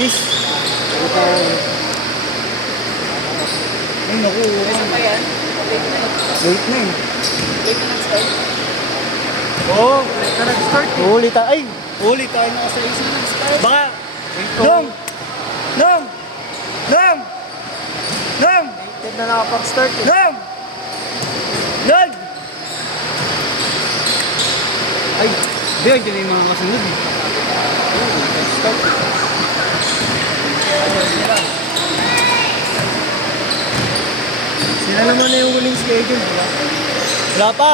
Yes. Ay, naku. Isa pa yan? Late na eh. Late na eh. Late na nag-start? Oo. Late na nag-start eh. Huli tayo. Ay, huli tayo na kasi. Late na nag-start. Baka. Nong! Nong! Nong! Nong! Late na nakapag-start eh. Nong! Nong! Ay, di, hindi na yung mga kasunod eh. Start. Sila naman na yung huling schedule, di ba? Wala pa!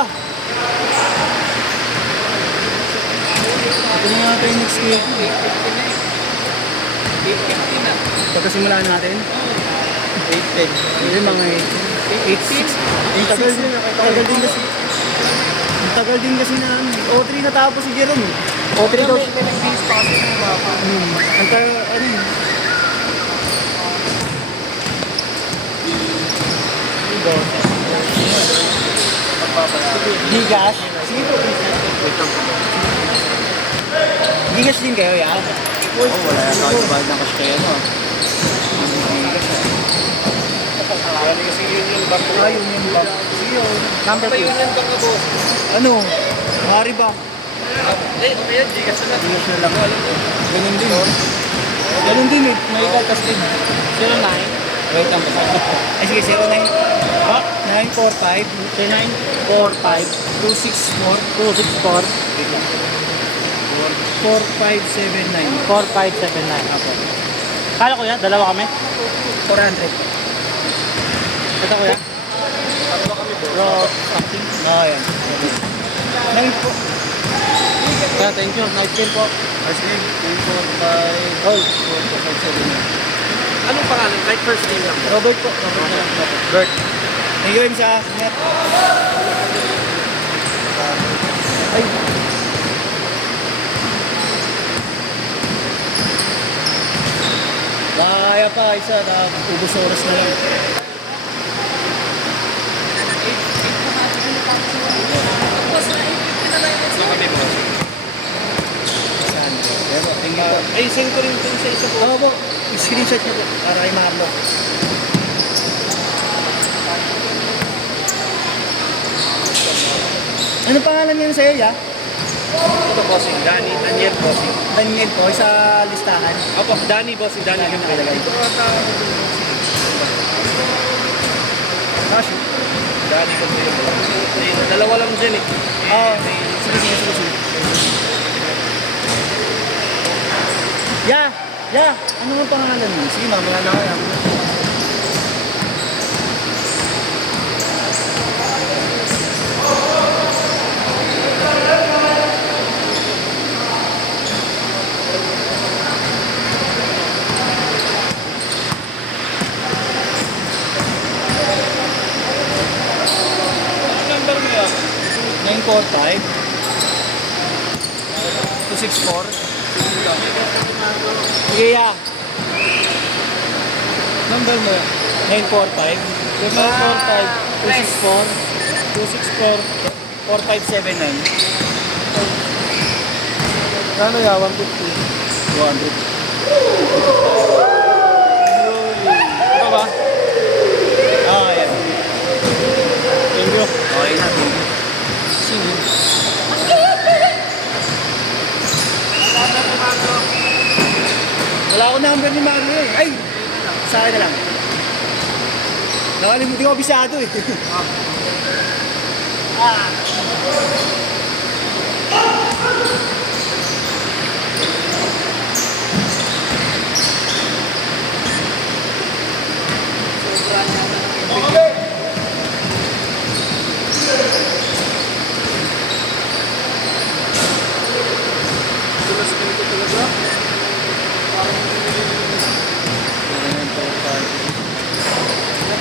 Ito na yata yung next schedule eh. 8:50 na. Pagkasimula natin, 8:10. yun mga 8:6. Ang tagal din, tagal din kasi. Ang tagal din kasi na O3 natapos si Jerome eh. O3 daw. May nag-finish pa kasi ng mapa. Ang tagal, ano yun? Gigas? Sige po. Gigas din kayo, ya? Oo, wala na tayo sa bayad ng cash kaya no. Kasi Union Bank. Ah, Union Bank. Sige, number 2. Union Bank na boss. Ano? Mari ba? Eh, kaya Gcash na lang. Gigas na lang. Ganun din. Ganun din eh. May kaltas din. 09. Wait, ang basa. Ay, sige, 09. Ah, 945. 945. 264. 264 4579. 4579. Apo. Kala ko yan, dalawa kami. 400. Ito ko yan? Tatlo kami bro. Bro, something? Oo, yan. 9 po. Yeah, thank you. Night care po. Sige, 945. Hold. 4579. Anong pangalan? Like first name lang. Robert po. Robert na lang. Bert. Thank you, Imsa. Ingat. Ay. Kaya pa, isa. Ubus oras na lang. Tatlo kami boss. Saan? Pero, thank you po. Ay, send ko rin dun sa isa po. Oo po. Screenshot niyo po. Para kay Marlo. Ano pangalan niyan sa'yo, ya? Ito bossing. Danny. Daniel bossing. Daniel po, sa listahan. Opo, Danny bossing. Danny yung nakalagay. Kashi. Danny ko po yun. Ayun, dalawa lang dyan eh. Oo. Sige, sige, sige, sige. Ya! Ya! Ano ang pangalan mo? Sige, mamaya na kaya. Ano number mo yan? 945 264. Sige, ya. Number mo. 945 264 4579. Ano ya? 150. 200. Ito ba? Ah, yan. Thank you. Okay na, thank you. Sino? Wala ko number ni Mario eh. Ay! Sa akin na lang. Nakalimutin ko bisado eh.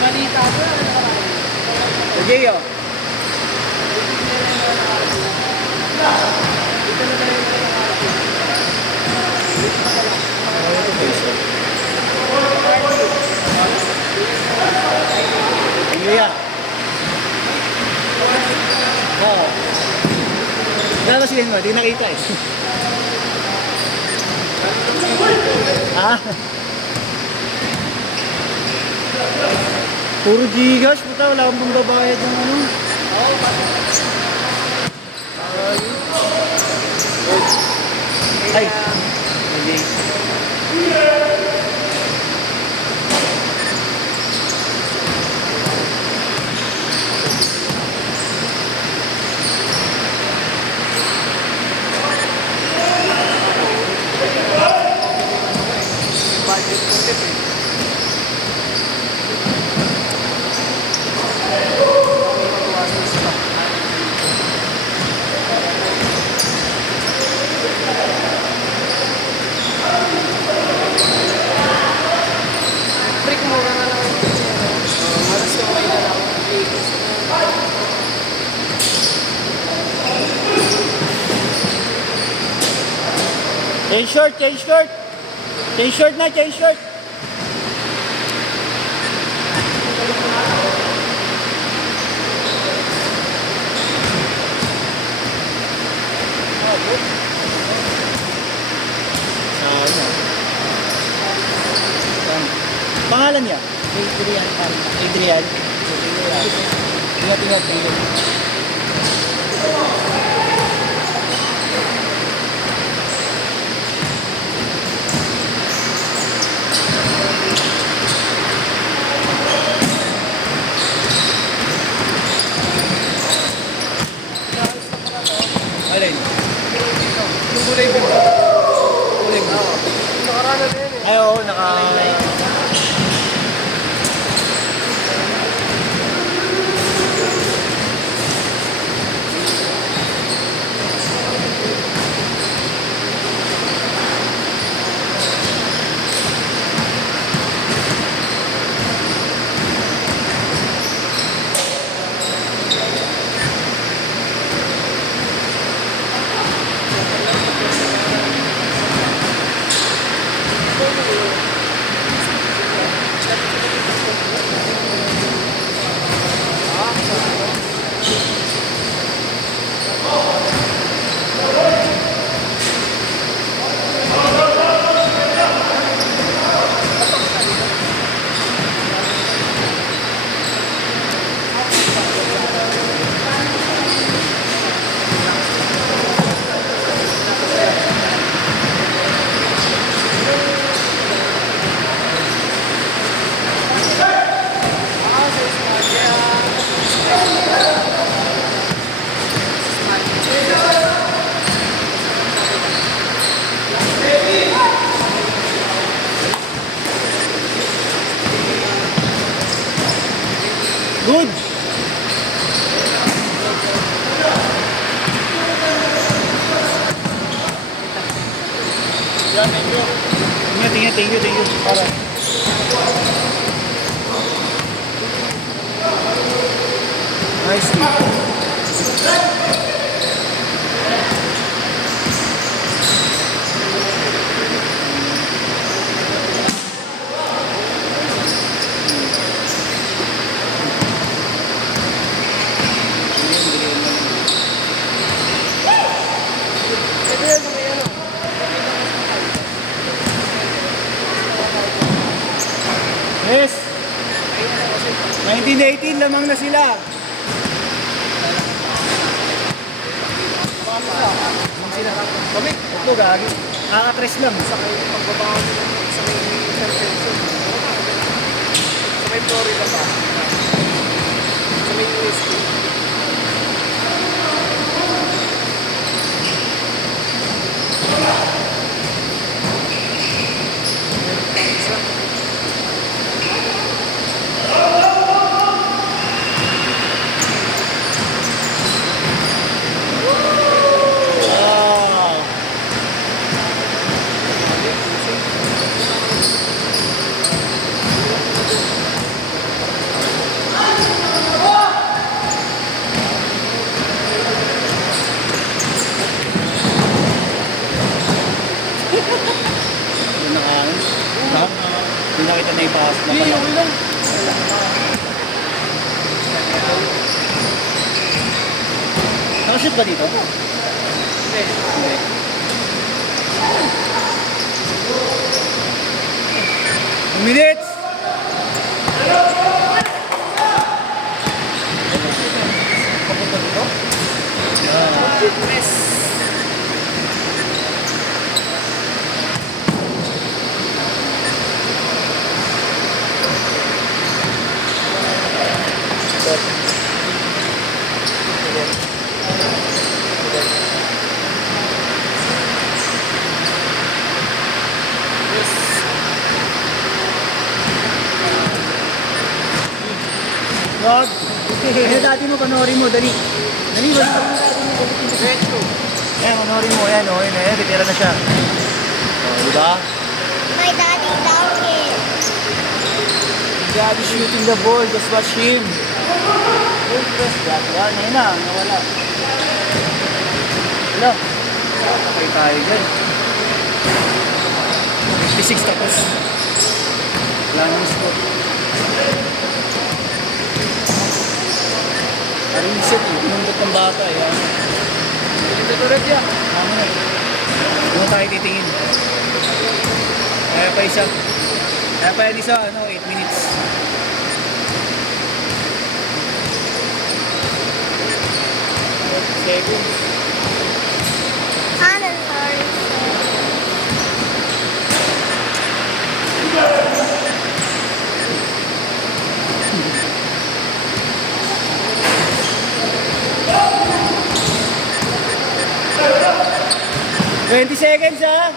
Balita ko. Sige, oh. Iya. Oo. Dapat sila mo, di nakita eh. Ah. Puro Gcash, puta, wala akong pangbabayad ng ano. Ay. Hindi. Budget ko tip eh. Break mo ka na lang. Alas ka kayo na lang. Change short, change short. Change short na, change short. Pangalan niya? Adrian Palma. Adrian. Ingat-ingat din. Alin? Yung kulay mo. Kulay mo. Nakaraan na din eh. Ay, oo, naka... Good! Yan, thank you. Thank you. Para. Nice. Ito yan, may ano. Yes! 1918 lamang na sila. Kami, Ito gagi. Kakatres lang. sa kayo pagbabaho nila sa may intervention. Sa may Florida pa. Sa may USD. Wow! Yung nakaano? Yung nakita na ipakas na pala. Okay lang. Nakashoot ba dito? Hindi. Hindi. God. Eh, dati mo, panoorin mo, dali. Dali, wala ka muna dati mo. Retro. Ayan, panoorin mo, ayan, oh, ayan, ayan, bitira na siya. Oh, diba? My daddy down here. Daddy shooting the ball, just watch him. Don't press that one, ayun na, nawala. Wala. Patay tayo dyan. 56 tapos. Wala nang score. Parang isip, pinundot ng bata eh. Ito tulad yan. Ano na. Doon tayo titingin. Kaya pa isa. Kaya pa yan isa, 8 minutes. Seconds. I'm sorry. $20 seconds ha.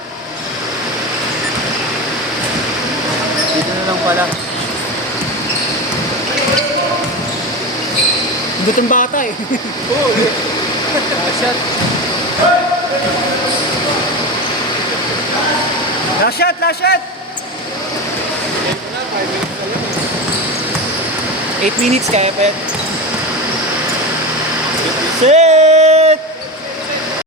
Dito na lang pala. Gutom bata eh. Oo. Shot. Last shot, last shot. 8 minutes kaya pa yan. 6